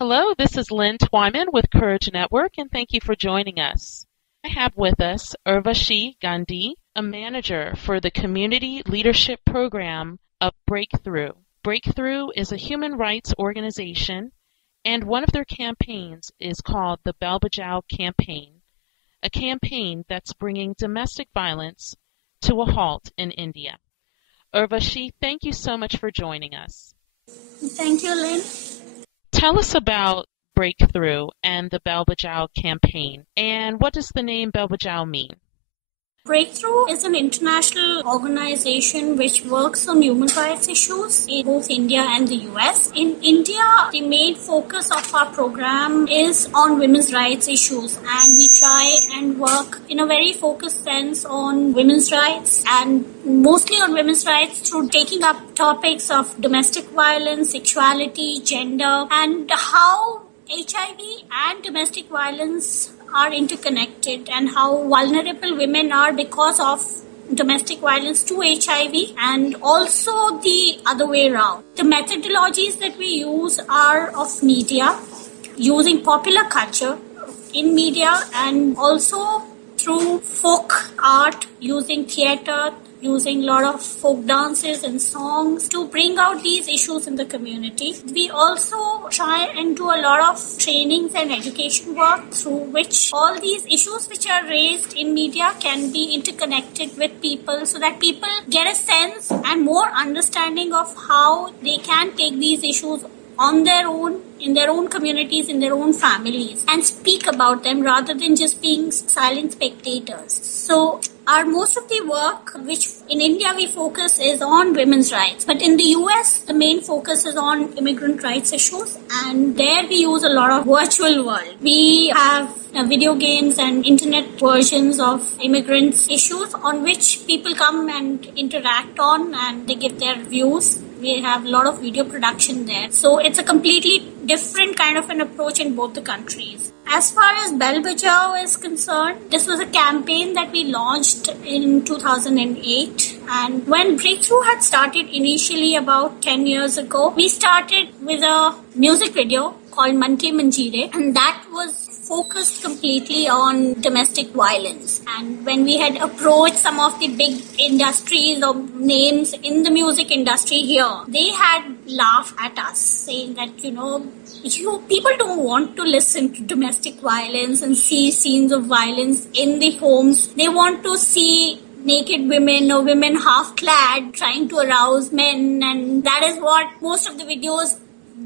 Hello, this is Lynn Twyman with Courage Network, and thank you for joining us. I have with us Urvashi Gandhi, a manager for the Community Leadership Program of Breakthrough. Breakthrough is a human rights organization, and one of their campaigns is called the Bell Bajao Campaign, a campaign that's bringing domestic violence to a halt in India. Urvashi, thank you so much for joining us. Thank you, Lynn. Tell us about Breakthrough and the Bell Bajao campaign, and what does the name Bell Bajao mean? Breakthrough is an international organization which works on human rights issues in both India and the US. In India, the main focus of our program is on women's rights issues, and we try and work in a very focused sense on women's rights, and mostly on women's rights through taking up topics of domestic violence, sexuality, gender, and how HIV and domestic violence are interconnected and how vulnerable women are because of domestic violence to HIV, and also the other way around. The methodologies that we use are of media, using popular culture in media, and also through folk art, using theatre, using a lot of folk dances and songs to bring out these issues in the community. We also try and do a lot of trainings and education work through which all these issues which are raised in media can be interconnected with people so that people get a sense and more understanding of how they can take these issues on their own, in their own communities, in their own families, and speak about them rather than just being silent spectators. So most of the work, which in India we focus, is on women's rights. But in the US, the main focus is on immigrant rights issues, and there we use a lot of virtual world. We have video games and internet versions of immigrants issues on which people come and interact on, and they give their views. We have a lot of video production there. So it's a completely different kind of an approach in both the countries. As far as Bell Bajao is concerned, this was a campaign that we launched in 2008. And when Breakthrough had started initially about 10 years ago, we started with a music video called Mante Manjire, and that was focused completely on domestic violence. And when we had approached some of the big industries or names in the music industry here, they had laughed at us, saying that, people don't want to listen to domestic violence and see scenes of violence in the homes. They want to see naked women or women half-clad trying to arouse men, and that is what most of the videos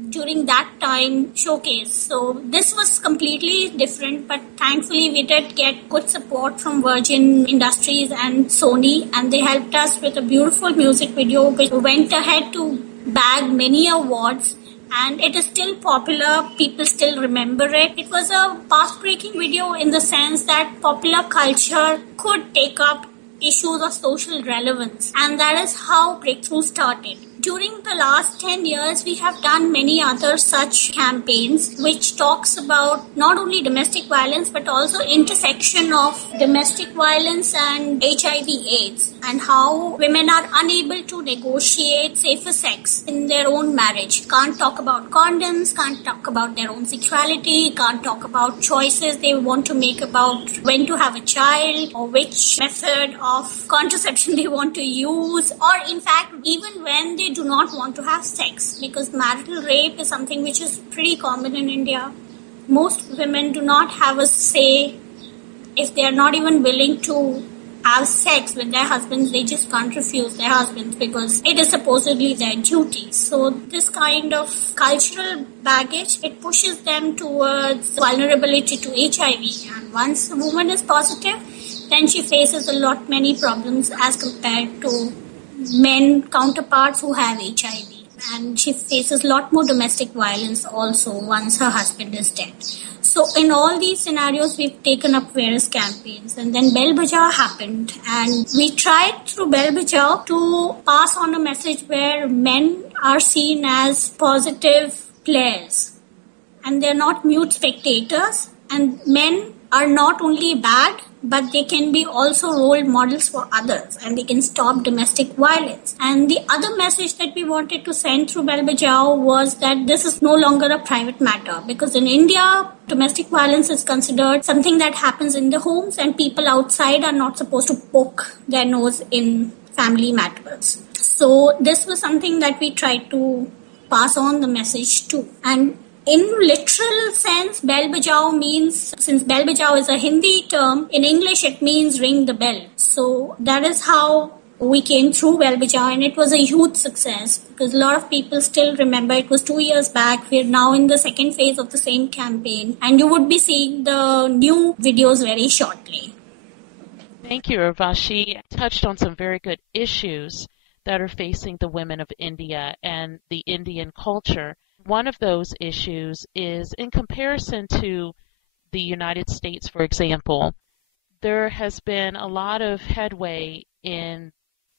during that time showcased. So this was completely different, but thankfully we did get good support from Virgin Industries and Sony, and they helped us with a beautiful music video which went ahead to bag many awards, and it is still popular. People still remember it. It was a path-breaking video in the sense that popular culture could take up issues of social relevance, and that is how Breakthrough started. During the last 10 years, we have done many other such campaigns which talks about not only domestic violence but also intersection of domestic violence and HIV/AIDS, and how women are unable to negotiate safer sex in their own marriage. Can't talk about condoms, can't talk about their own sexuality, can't talk about choices they want to make about when to have a child or which method of contraception they want to use, or in fact even when they do not want to have sex, because marital rape is something which is pretty common in India. Most women do not have a say. If they are not even willing to have sex with their husbands, they just can't refuse their husbands because it is supposedly their duty. So this kind of cultural baggage, it pushes them towards vulnerability to HIV, and once a woman is positive, then she faces many problems as compared to men counterparts who have HIV. And she faces a lot more domestic violence also once her husband is dead. So in all these scenarios, we've taken up various campaigns. And then Bell Bajao happened. And we tried through Bell Bajao to pass on a message where men are seen as positive players. And they're not mute spectators. And men are not only bad, but they can be also role models for others, and they can stop domestic violence. And the other message that we wanted to send through Bell Bajao was that this is no longer a private matter, because in India, domestic violence is considered something that happens in the homes, and people outside are not supposed to poke their nose in family matters. So this was something that we tried to pass on the message to. And in literal sense, Bell Bajao means, since Bell Bajao is a Hindi term, in English it means ring the bell. So that is how we came through Bell Bajao, and it was a huge success because a lot of people still remember. It was 2 years back. We are now in the second phase of the same campaign, and you would be seeing the new videos very shortly. Thank you, Urvashi. You touched on some very good issues that are facing the women of India and the Indian culture. One of those issues is in comparison to the United States, for example, there has been a lot of headway in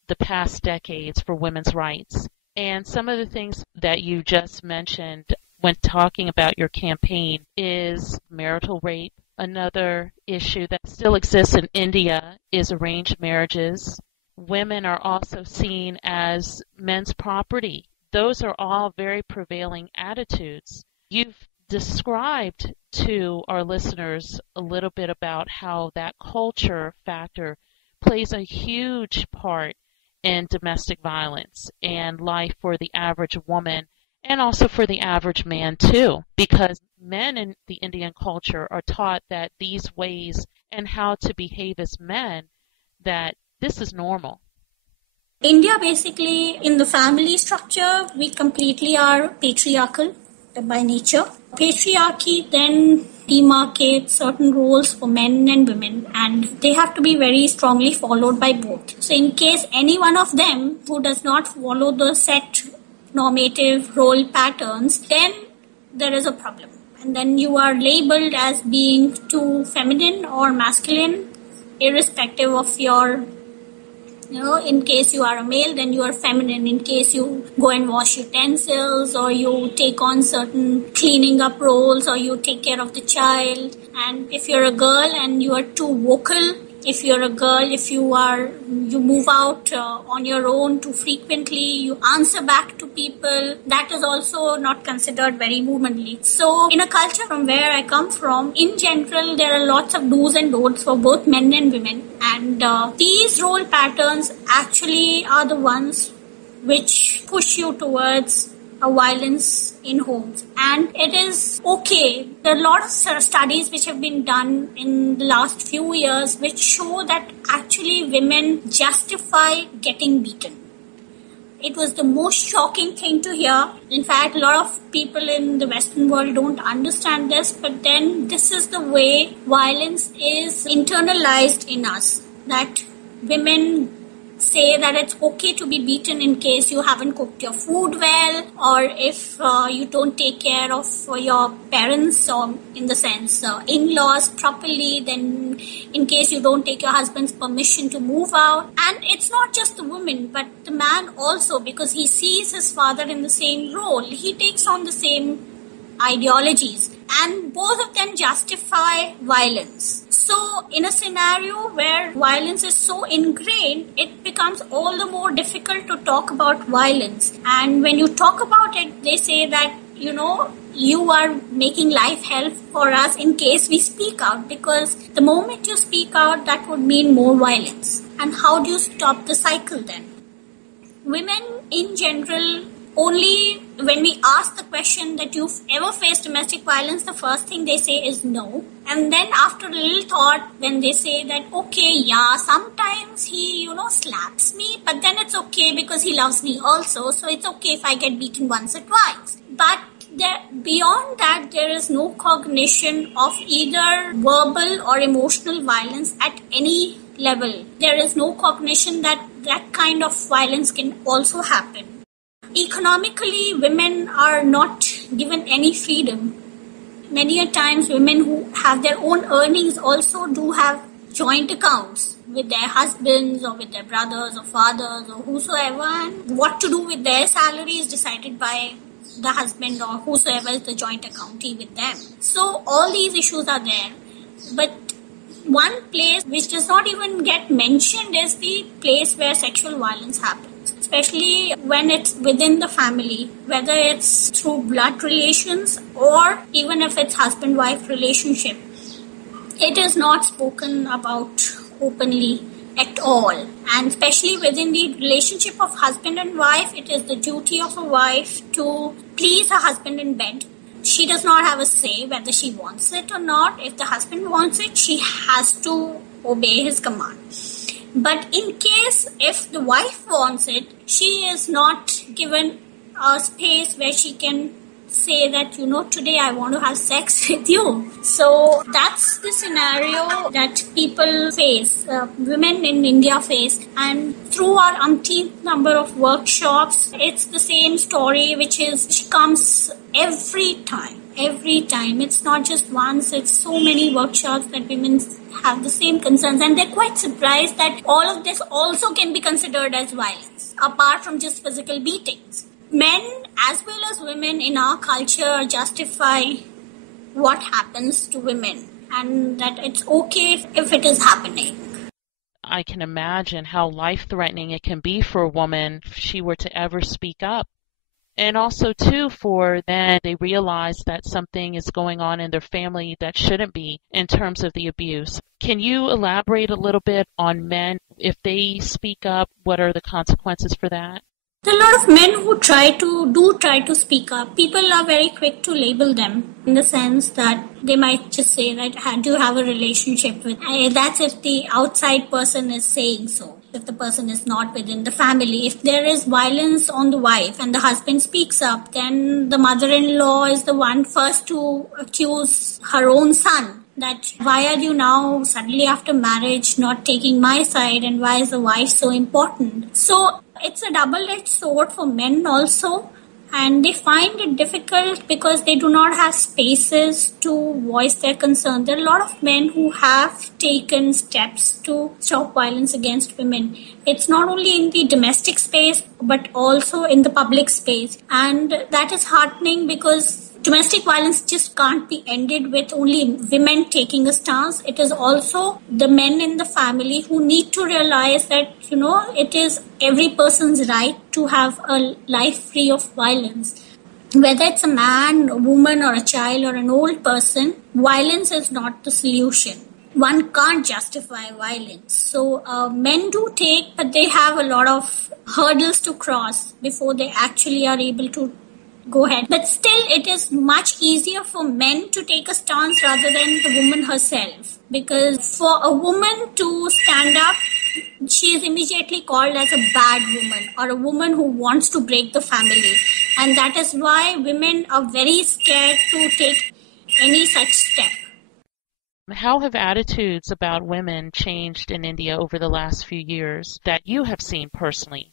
the past decades for women's rights. And some of the things that you just mentioned when talking about your campaign is marital rape. Another issue that still exists in India is arranged marriages. Women are also seen as men's property. Those are all very prevailing attitudes. You've described to our listeners a little bit about how that culture factor plays a huge part in domestic violence and life for the average woman and also for the average man too, because men in the Indian culture are taught that these ways and how to behave as men, that this is normal. India, basically, in the family structure, we completely are patriarchal by nature. Patriarchy then demarcates certain roles for men and women, and they have to be very strongly followed by both. So in case any one of them who does not follow the set normative role patterns, then there is a problem. And then you are labeled as being too feminine or masculine, irrespective of your, in case you are a male, then you are feminine. In case you go and wash utensils, or you take on certain cleaning up roles, or you take care of the child. And if you're a girl and you are too vocal, if you're a girl, if you move out on your own too frequently, you answer back to people, that is also not considered very womanly. So in a culture from where I come from, in general, there are lots of do's and don'ts for both men and women. And these role patterns actually are the ones which push you towards violence in homes. And it is okay. There are a lot of studies which have been done in the last few years which show that actually women justify getting beaten. It was the most shocking thing to hear. In fact, a lot of people in the Western world don't understand this, but then this is the way violence is internalized in us, that women say that it's okay to be beaten in case you haven't cooked your food well, or if you don't take care of your parents, or in the sense in-laws properly, then in case you don't take your husband's permission to move out. And it's not just the woman, but the man also, because he sees his father in the same role. He takes on the same ideologies, and both of them justify violence. So in a scenario where violence is so ingrained, it becomes all the more difficult to talk about violence. And when you talk about it, they say that, you are making life hell for us in case we speak out, because the moment you speak out, that would mean more violence. And how do you stop the cycle then? Women in general, only when we ask the question that you've ever faced domestic violence, the first thing they say is no. And then after a little thought, when they say that, okay, yeah, sometimes he, slaps me, but then it's okay because he loves me also. So it's okay if I get beaten once or twice. But beyond that, there is no cognition of either verbal or emotional violence at any level. There is no cognition that that kind of violence can also happen. Economically, women are not given any freedom. Many a times, women who have their own earnings also do have joint accounts with their husbands or with their brothers or fathers or whosoever. And what to do with their salary is decided by the husband or whosoever is the joint accountee with them. So all these issues are there. But One place which does not even get mentioned is the place where sexual violence happens, especially when it's within the family, whether it's through blood relations or even if it's husband-wife relationship. It is not spoken about openly at all. And especially within the relationship of husband and wife, it is the duty of a wife to please her husband in bed. She does not have a say whether she wants it or not. If the husband wants it, she has to obey his command. But in case if the wife wants it, she is not given a space where she can say that, today I want to have sex with you. So that's the scenario that people face, women in India face. And through our umpteenth number of workshops, it's the same story which comes every time. It's not just once, it's so many workshops that women have the same concerns, and they're quite surprised that all of this also can be considered as violence, apart from just physical beatings. Men as well as women in our culture justify what happens to women, and that it's okay if it is happening. I can imagine how life-threatening it can be for a woman if she were to ever speak up. And also, too, for then they realize that something is going on in their family that shouldn't be in terms of the abuse. Can you elaborate a little bit on men? If they speak up, what are the consequences for that? There are a lot of men who try to speak up. People are very quick to label them in the sense that they might just say that, do you have a relationship with? That's if the outside person is saying so. If the person is not within the family. If there is violence on the wife and the husband speaks up, then the mother-in-law is the one first to accuse her own son. That why are you now suddenly after marriage not taking my side, and why is the wife so important? So it's a double-edged sword for men also, and they find it difficult because they do not have spaces to voice their concern. There are a lot of men who have taken steps to stop violence against women. It's not only in the domestic space but also in the public space, and that is heartening because domestic violence just can't be ended with only women taking a stance. It is also the men in the family who need to realize that, it is every person's right to have a life free of violence. Whether it's a man, a woman, or a child, or an old person, violence is not the solution. One can't justify violence. So men do take, but they have a lot of hurdles to cross before they actually are able to go ahead. But still, it is much easier for men to take a stance rather than the woman herself. Because for a woman to stand up, she is immediately called as a bad woman or a woman who wants to break the family. And that is why women are very scared to take any such step. How have attitudes about women changed in India over the last few years that you have seen personally?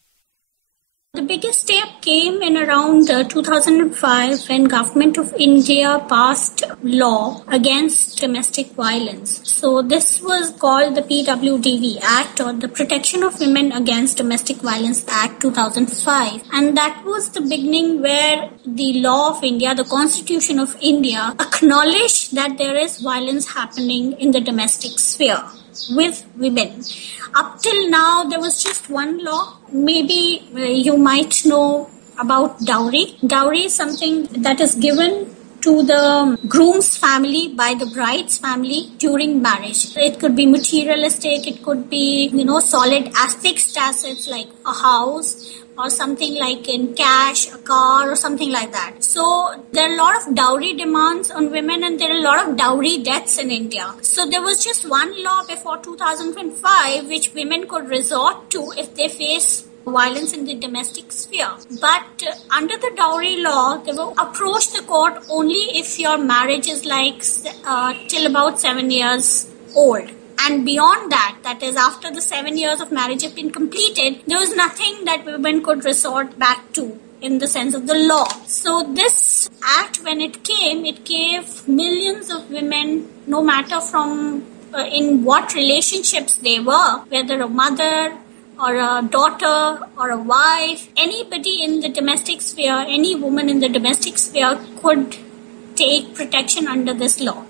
The biggest step came in around 2005 when Government of India passed law against domestic violence. So this was called the PWDV Act, or the Protection of Women Against Domestic Violence Act 2005. And that was the beginning where the law of India, the Constitution of India, acknowledged that there is violence happening in the domestic sphere with women. Up till now, there was just one law. Maybe you might know about dowry. Dowry is something that is given to the groom's family by the bride's family during marriage. It could be materialistic, it could be, solid fixed assets like a house or something like in cash, a car or something like that. So there are a lot of dowry demands on women, and there are a lot of dowry deaths in India. So there was just one law before 2005 which women could resort to if they face violence in the domestic sphere. But under the dowry law, they will approach the court only if your marriage is till about 7 years old. And beyond that, that is after the 7 years of marriage have been completed, there was nothing that women could resort back to in the sense of the law. So this act, when it came, it gave millions of women, no matter from in what relationships they were, whether a mother or a daughter or a wife, anybody in the domestic sphere, any woman in the domestic sphere could take protection under this law.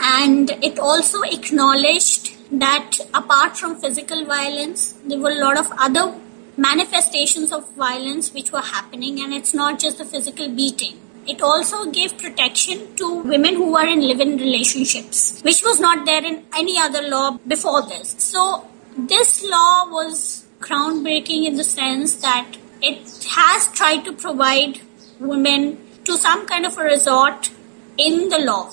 And it also acknowledged that apart from physical violence, there were a lot of other manifestations of violence which were happening, and it's not just the physical beating. It also gave protection to women who are in live-in relationships, which was not there in any other law before this. So this law was groundbreaking in the sense that it has tried to provide women to some kind of a resort in the law.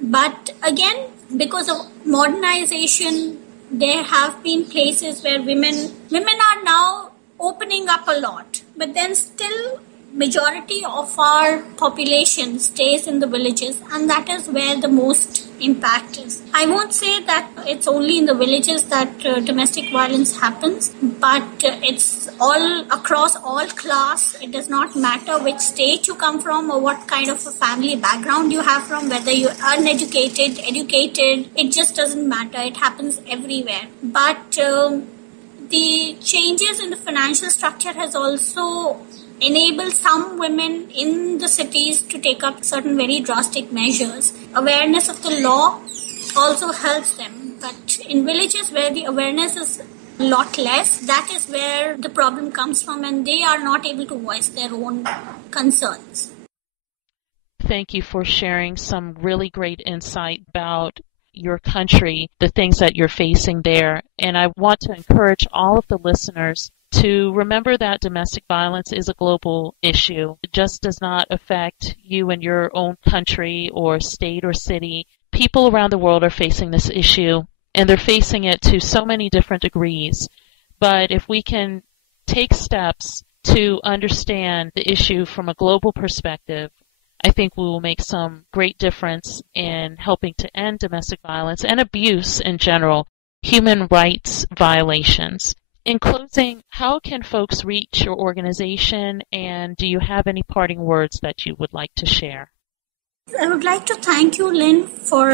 But again, because of modernization, there have been places where women are now opening up a lot. But then still, majority of our population stays in the villages, and that is where the most impact is. I won't say that it's only in the villages that domestic violence happens, but it's all across all class. It does not matter which state you come from or what kind of a family background you have from, whether you're uneducated, educated, it just doesn't matter. It happens everywhere. But the changes in the financial structure has also enable some women in the cities to take up certain very drastic measures. Awareness of the law also helps them. But in villages where the awareness is a lot less, that is where the problem comes from, and they are not able to voice their own concerns. Thank you for sharing some really great insight about your country, the things that you're facing there. And I want to encourage all of the listeners to remember that domestic violence is a global issue. It just does not affect you and your own country or state or city. People around the world are facing this issue, and they're facing it to so many different degrees. But if we can take steps to understand the issue from a global perspective, I think we will make some great difference in helping to end domestic violence and abuse in general, human rights violations. In closing, how can folks reach your organization, and do you have any parting words that you would like to share? I would like to thank you, Lynn, for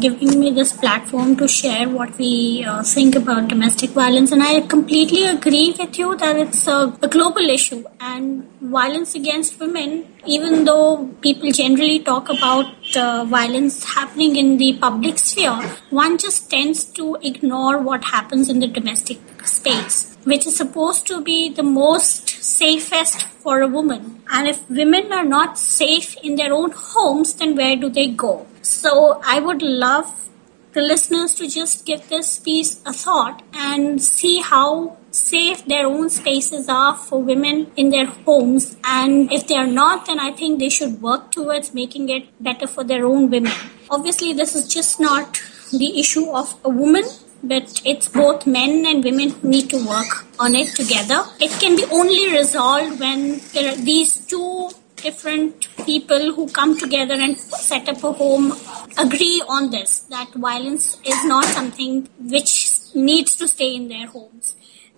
giving me this platform to share what we think about domestic violence. And I completely agree with you that it's a global issue. And violence against women, even though people generally talk about violence happening in the public sphere, one just tends to ignore what happens in the domestic space, which is supposed to be the most safest for a woman. And if women are not safe in their own homes, then where do they go? So I would love the listeners to just give this piece a thought and see how safe their own spaces are for women in their homes. And if they are not, then I think they should work towards making it better for their own women. Obviously, this is just not the issue of a woman, but it's both men and women who need to work on it together. It can be only resolved when there are these two different people who come together and set up a home, agree on this, that violence is not something which needs to stay in their homes.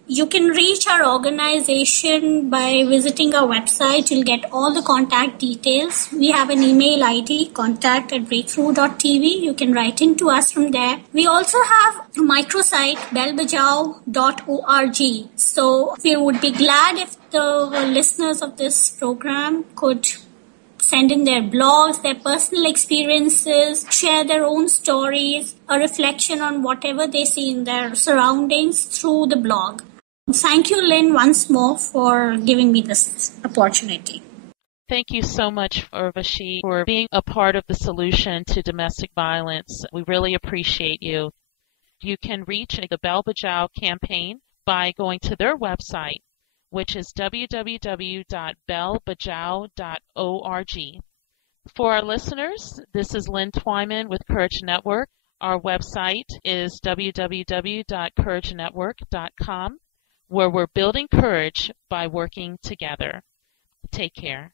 You can reach our organization by visiting our website. You'll get all the contact details. We have an email ID, contact@breakthrough.tv. You can write in to us from there. We also have a microsite, bellbajao.org. So we would be glad if the listeners of this program could send in their blogs, their personal experiences, share their own stories, a reflection on whatever they see in their surroundings through the blog. Thank you, Lynn, once more for giving me this opportunity. Thank you so much, Urvashi, for being a part of the solution to domestic violence. We really appreciate you. You can reach the Bell Bajao Campaign by going to their website, which is www.bellbajao.org. For our listeners, this is Lynn Twyman with Courage Network. Our website is www.couragenetwork.com, where we're building courage by working together. Take care.